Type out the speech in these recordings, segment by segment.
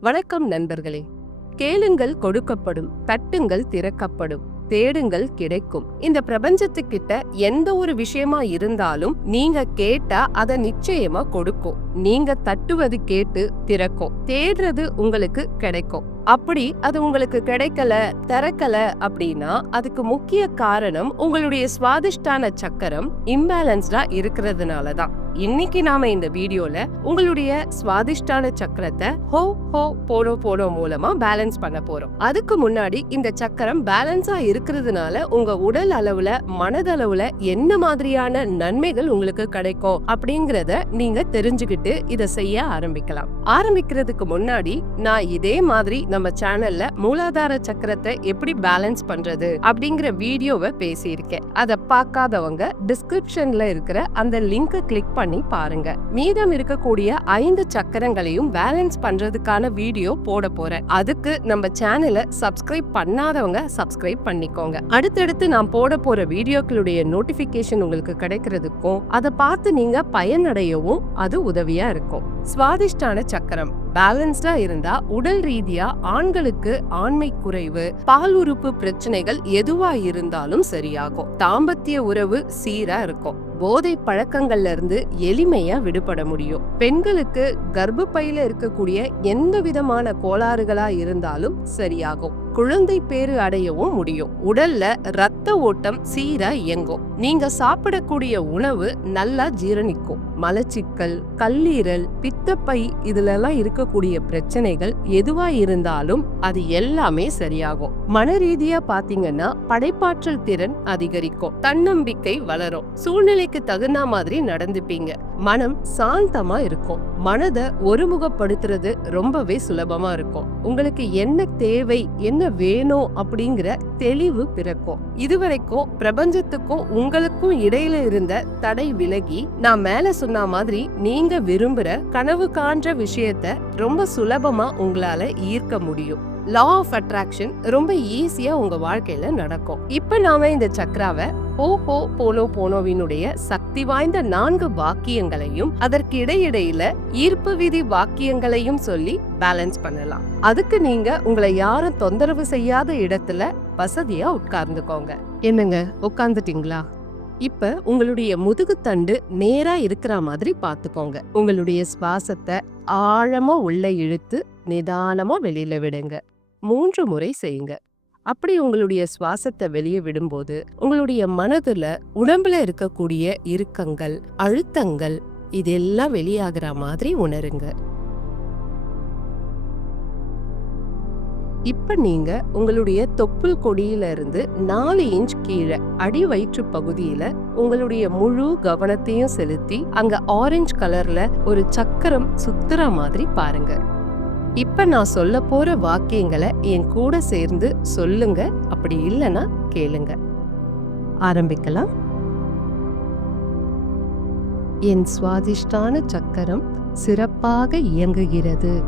வணக்கம் நண்பர்களே. கேளுங்கள் கொடுக்கப்படும் தட்டுங்கள் திறக்கப்படும் தேடுங்கள் கிடைக்கும். இந்த பிரபஞ்சத்துக்கிட்ட எந்த ஒரு விஷயமா இருந்தாலும் நீங்க கேட்டா அதை நிச்சயமா கொடுக்கும். நீங்க தட்டுவது கேட்டு திறக்கும். தேடுறது உங்களுக்கு கிடைக்கும். அப்படி அது உங்களுக்கு கிடைக்கல திறக்கல அப்படின்னா அதுக்கு முக்கிய காரணம் உங்களுடைய சுவாதிஷ்டான சக்கரம் இம்பேலன்ஸ்டா இருக்கிறதுனால தான் இன்னைக்கு நாம இந்த வீடியோல உங்களுடைய சுவாதிஷ்டான சக்கரத்தை ஹோ ஹோ போடோ போடோ மூலமா பேலன்ஸ் பண்ண போறோம். அதுக்கு முன்னாடி இந்த சக்கரம் பேலன்ஸா இருக்கிறதுனால உங்க உடல் அளவுல மனதளவுல என்ன மாதிரியான நன்மைகள் உங்களுக்கு கிடைக்கும் அப்படிங்கறத நீங்க தெரிஞ்சுக்கிட்டு இதை செய்ய ஆரம்பிக்கலாம். ஆரம்பிக்கிறதுக்கு முன்னாடி நான் இதே மாதிரி நம்ம சேனல்ல மூலாதார சக்கரத்தை எப்படி பேலன்ஸ் பண்றது அப்படிங்கிற வீடியோவை பேசியிருக்கேன். அதை பார்க்காதவங்க டிஸ்கிரிப்ஷன்ல இருக்கிற அந்த லிங்கை கிளிக் பண்ணி பாருங்க. மீதம் இருக்கக்கூடிய ஐந்து சக்கரங்களையும் பேலன்ஸ் பண்றதுக்கான வீடியோ போட போறேன். அதுக்கு நம்ம சேனலை சப்ஸ்கிரைப் பண்ணாதவங்க சப்ஸ்கிரைப் பண்ணிக்கோங்க. அடுத்தடுத்து நான் போட போற வீடியோக்களுடைய நோட்டிபிகேஷன் உங்களுக்கு கிடைக்கிறதுக்கும் அதை பார்த்து நீங்க பயனடையவும் அது உதவியா இருக்கும். சுவாதிஷ்டான சக்கரம். பேலன்ஸ்டா இருந்தா உடல் ரீதியா ஆண்களுக்கு ஆண்மை குறைவு பால் உறுப்பு பிரச்சனைகள் எதுவா இருந்தாலும் சரியாகும். தாம்பத்திய உறவு சீரா இருக்கும். போதை பழக்கங்கள்ல இருந்து எளிமையா விடுபட முடியும். பெண்களுக்கு கர்ப்பப்பையில இருக்கக்கூடிய எந்த விதமான கோளாறுகளா இருந்தாலும் சரியாகும். குழந்தை பேறு அடையவும் முடியும். உடல்ல ரத்த ஓட்டம் சீரா இயங்கும். நீங்க சாப்பிடக்கூடிய உணவு நல்லா ஜீரணிக்கும். மலச்சிக்கல் கல்லீரல் பித்தப்பை இதுல எல்லாம் இருக்கக்கூடிய பிரச்சனைகள் எதுவா இருந்தாலும் அது எல்லாமே சரியாகும். மன ரீதியா பாத்தீங்கன்னா படைப்பாற்றல் திறன் அதிகரிக்கும். தன்னம்பிக்கை வளரும். சூழ்நிலைக்கு தகுந்த மாதிரி நடந்துப்பீங்க. மனம் சாந்தமா இருக்கும். மனதை ஒருமுகப்படுத்துறது ரொம்பவே சுலபமா இருக்கும். உங்களுக்கு என்ன தேவை என்ன வேணும் அப்படிங்கிற தெளிவு பிறக்கும். இதுவரைக்கும் பிரபஞ்சத்துக்கும் உங்களுக்கும் இடையில இருந்த தடை விலகி நான் மேல சொன்ன மாதிரி நீங்க விரும்புற கனவு காண்ற விஷயத்த ரொம்ப சுலபமா உங்களால ஈர்க்க முடியும். லா ஆஃப் அட்ராக்ஷன் ரொம்ப ஈஸியா உங்க வாழ்க்கையில நடக்கும். இப்ப நாம இந்த சக்ராவை போ ஹோ போலோ போனோவினுடைய சக்தி வாய்ந்த நான்கு வாக்கியங்களையும் அதற்கு இடையிடையில ஈர்ப்பு விதி வாக்கியங்களையும் சொல்லி பேலன்ஸ் பண்ணலாம். அதுக்கு நீங்க உங்களை யாரும் தொந்தரவு செய்யாத இடத்துல வசதியா உட்கார்ந்துக்கோங்க. என்னங்க உட்கார்ந்துட்டீங்களா? இப்ப உங்களுடைய முதுகுத்தண்டு நேரா இருக்கிற மாதிரி பாத்துக்கோங்க உங்களுடைய சுவாசத்தை ஆழமா உள்ள இழுத்து நிதானமா வெளியில விடுங்க. மூன்று முறை செய்யுங்க. அப்படி உங்களுடைய சுவாசத்தை வெளியே விடும்போது உங்களுடைய மனதுல உடம்புல இருக்கக்கூடிய இறுக்கங்கள் அழுத்தங்கள் இதெல்லாம் வெளியாகிற மாதிரி உணருங்க. இப்ப நீங்க உங்களுடைய தொப்புள் கொடியில இருந்து நாலு இன்ச் கீழே அடி வயிற்று பகுதியில உங்களுடைய முழு கவனத்தையும் செலுத்தி அங்க ஆரஞ்சு கலர்ல ஒரு சக்கரம் சுத்துற மாதிரி பாருங்க. இப்ப நான் சொல்ல போற வாக்கியங்களை என் கூட சேர்ந்து சொல்லுங்க. அப்படி இல்லைன்னா கேளுங்க. ஆரம்பிக்கலாம். என் சுவாதிஷ்டான சக்கரம் சிறப்பாக இயங்குகிறது.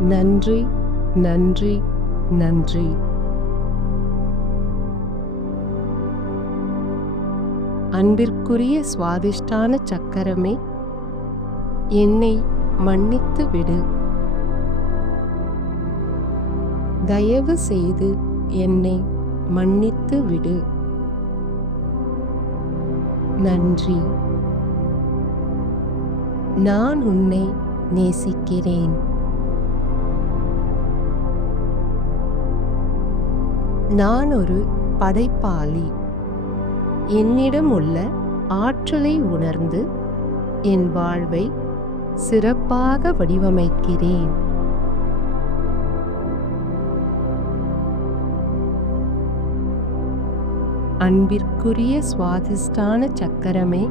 நன்றி நன்றி நன்றி. அன்பிற்குரிய சுவாதிஷ்டான சக்கரமே என்னை மன்னித்து விடு. தயவு செய்து என்னை மன்னித்து விடு நன்றி. நான் உன்னை நேசிக்கிறேன். நான் ஒரு படைப்பாளி. என்னிடம் உள்ள ஆற்றலை உணர்ந்து என் வாழ்வை சிறப்பாக வடிவமைக்கிறேன். அன்பிற்குரிய சுவாதிஷ்டான சக்கரமே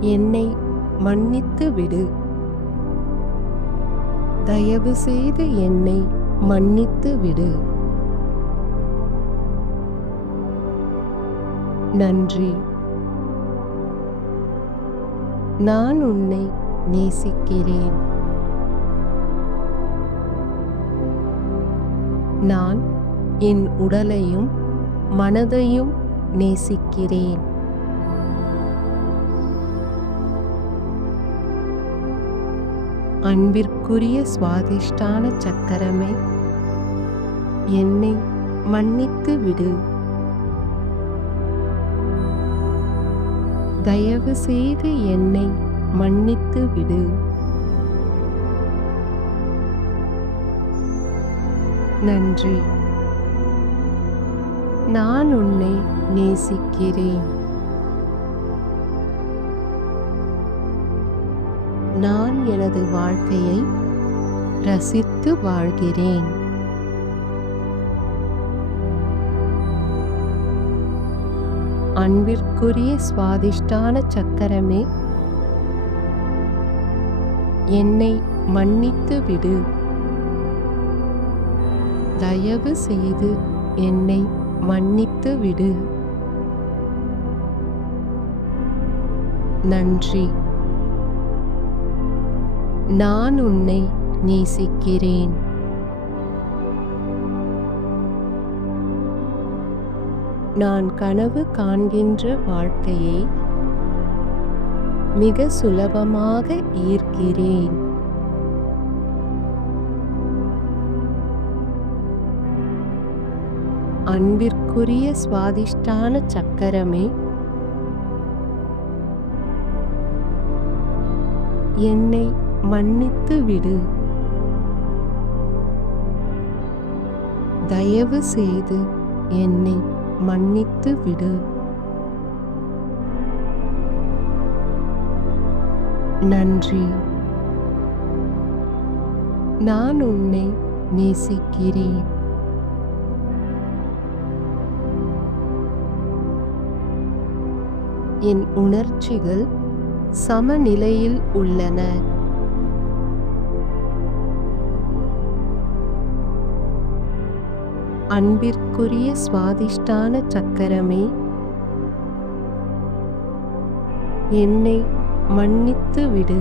என்னை மன்னித்து விடு. தயவு செய்து என்னை மன்னித்து விடு. நன்றி. நான் உன்னை நேசிக்கிறேன். நான் என் உடலையும் மனதையும் நேசிக்கிறேன். அன்பிற்குரிய சுவாதிஷ்டான சக்கரமே என்னை மன்னித்து விடு. தயவு செய்து என்னை மன்னித்து விடு. நன்றி. நான் உன்னை நேசிக்கிறேன். நான் எனது வாழ்க்கையை ரசித்து வாழ்கிறேன். அன்பிற்குரிய சுவாதிஷ்டான சக்கரமே என்னை மன்னித்து விடு. தயவு செய்து என்னை மன்னித்து விடு. நன்றி. நான் உன்னை நேசிக்கிறேன். நான் கனவு காண்கின்ற வாழ்க்கையை மிக சுலபமாக ஈர்க்கிறேன். அன்பிற்குரிய சுவாதிஷ்டான சக்கரமே. என்னை மன்னித்து விடு. தயவு செய்து என்னை மன்னித்து விடு. நன்றி. நான் உன்னை நேசிக்கிறேன். என் உணர்ச்சிகள் சமநிலையில் உள்ளன. அன்பிற்குரிய சுவாதிஷ்டான சக்கரமே என்னை மன்னித்து விடு.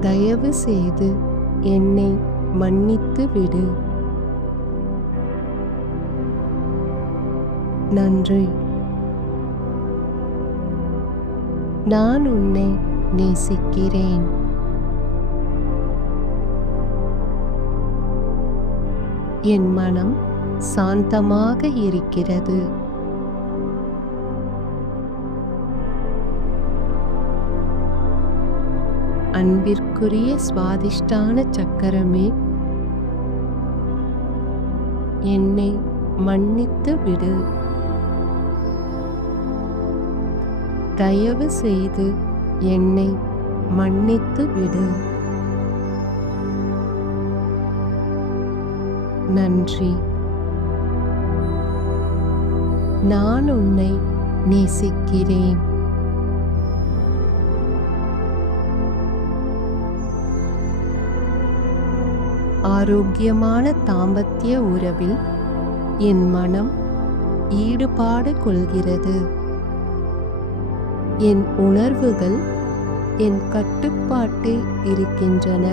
தயவு செய்து என்னை மன்னித்து விடு. நன்றி. நான் உன்னை நேசிக்கிறேன். என் மனம் சாந்தமாக இருக்கிறது. அன்பிற்குரிய சுவாதிஷ்டான சக்கரமே என்னை மன்னித்து விடு. தயவு செய்து என்னை மன்னித்து விடு. நன்றி. நான் உன்னை நேசிக்கிறேன். ஆரோக்கியமான தாம்பத்திய உறவில் என் மனம் ஈடுபாடு கொள்கிறது. என் உணர்வுகள் என் கட்டுப்பாட்டில் இருக்கின்றன.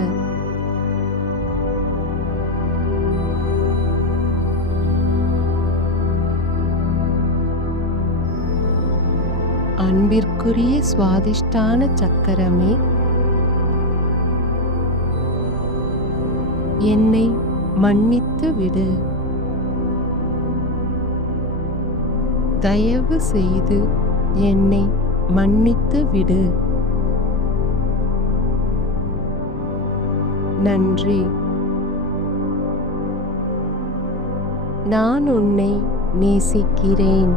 அன்பிற்குரிய சுவாதிஷ்டான சக்கரமே என்னை மன்னித்து விடு. தயவு செய்து என்னை மன்னித்து விடு. நன்றி. நான் உன்னை நேசிக்கிறேன்.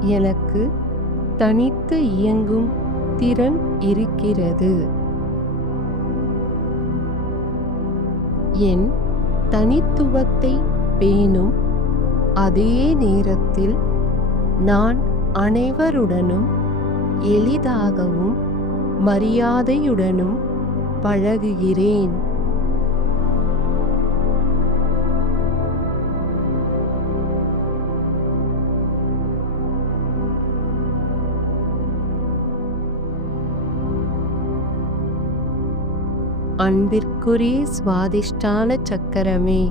எனக்கு தனித்து இயங்கும் திறன் இருக்கிறது. என் தனித்துவத்தை பேணும். அதே நேரத்தில் நான் அனைவருடனும் எளிதாகவும் மரியாதையுடனும் பழகுகிறேன். அன்பிற்குரிய சுவாதிஷ்டான சக்கரமே.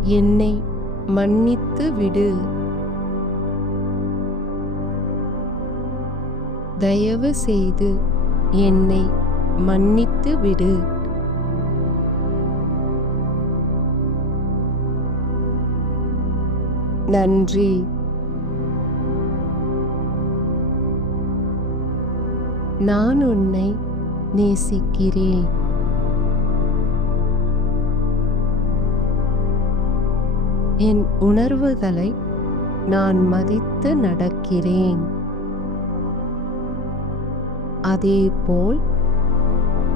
என்னை மன்னித்து விடு. தயவு செய்து என்னை மன்னித்து விடு. நன்றி. நான் உன்னை நேசிக்கிறேன். என் உணர்வுகளை நான் மதித்து நடக்கிறேன். அதேபோல்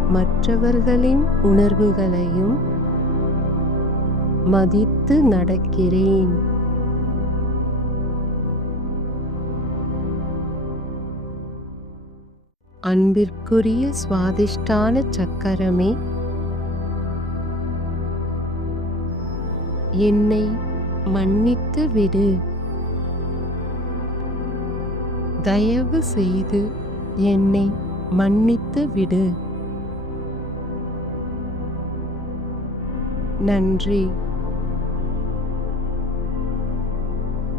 மற்றவர்களின் உணர்வுகளையும் மதித்து நடக்கிறேன். அன்பிற்குரிய சுவாதிஷ்டான சக்கரமே. என்னை மன்னித்து விடு. தயவு செய்து என்னை மன்னித்து விடு. நன்றி.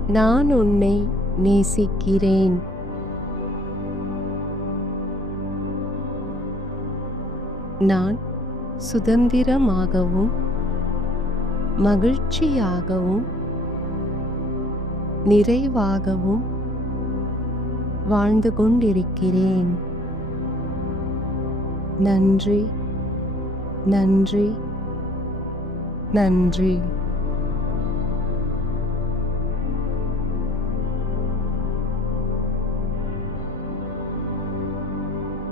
நான் உன்னை நேசிக்கிறேன். நான் சுதந்திரமாகவும் மகிழ்ச்சியாகவும் நிறைவாகவும் வாழ்ந்து கொண்டிருக்கிறேன். நன்றி நன்றி நன்றி.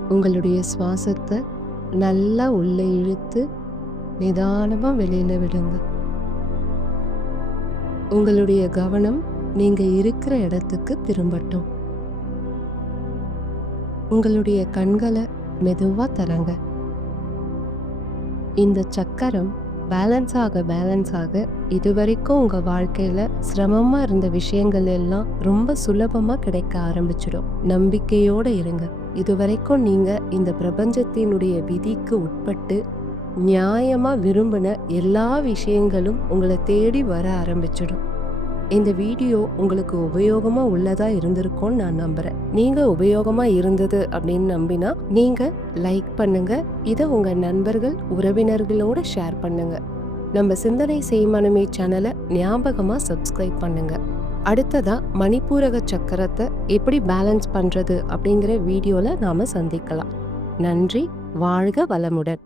உங்களுடைய சுவாசத்தை நல்லா உள்ளே இழுத்து நிதானமாக வெளியில விடுங்க. உங்களுடைய கவனம் நீங்கள் இருக்கிற இடத்துக்கு திரும்பட்டும். உங்களுடைய கண்களை மெதுவாக தரங்க. இந்த சக்கரம் பேலன்ஸ் ஆக பேலன்ஸ் ஆக இதுவரைக்கும் உங்கள் வாழ்க்கையில் சிரமமாக இருந்த விஷயங்கள் எல்லாம் ரொம்ப சுலபமாக கிடைக்க ஆரம்பிச்சிடும். நம்பிக்கையோடு இருங்க. இதுவரைக்கும் நீங்கள் இந்த பிரபஞ்சத்தினுடைய விதிக்கு உட்பட்டு நியாயமாக விரும்பின எல்லா விஷயங்களும் உங்களை தேடி வர ஆரம்பிச்சிடும். இந்த வீடியோ உங்களுக்கு உபயோகமாக உள்ளதா இருந்திருக்கும்னு நான் நம்புறேன். நீங்கள் உபயோகமாக இருந்தது அப்படின்னு நம்பினா நீங்கள் லைக் பண்ணுங்கள் இதை உங்கள் நண்பர்கள் உறவினர்களோட ஷேர் பண்ணுங்கள் நம்ம சிந்தனை செய்மனமே சேனலை ஞாபகமாக சப்ஸ்கிரைப் பண்ணுங்கள் அடுத்ததாக மணிப்பூரக சக்கரத்தை எப்படி பேலன்ஸ் பண்ணுறது அப்படிங்கிற வீடியோவில் நாம் சந்திக்கலாம். நன்றி வாழ்க வளமுடன்.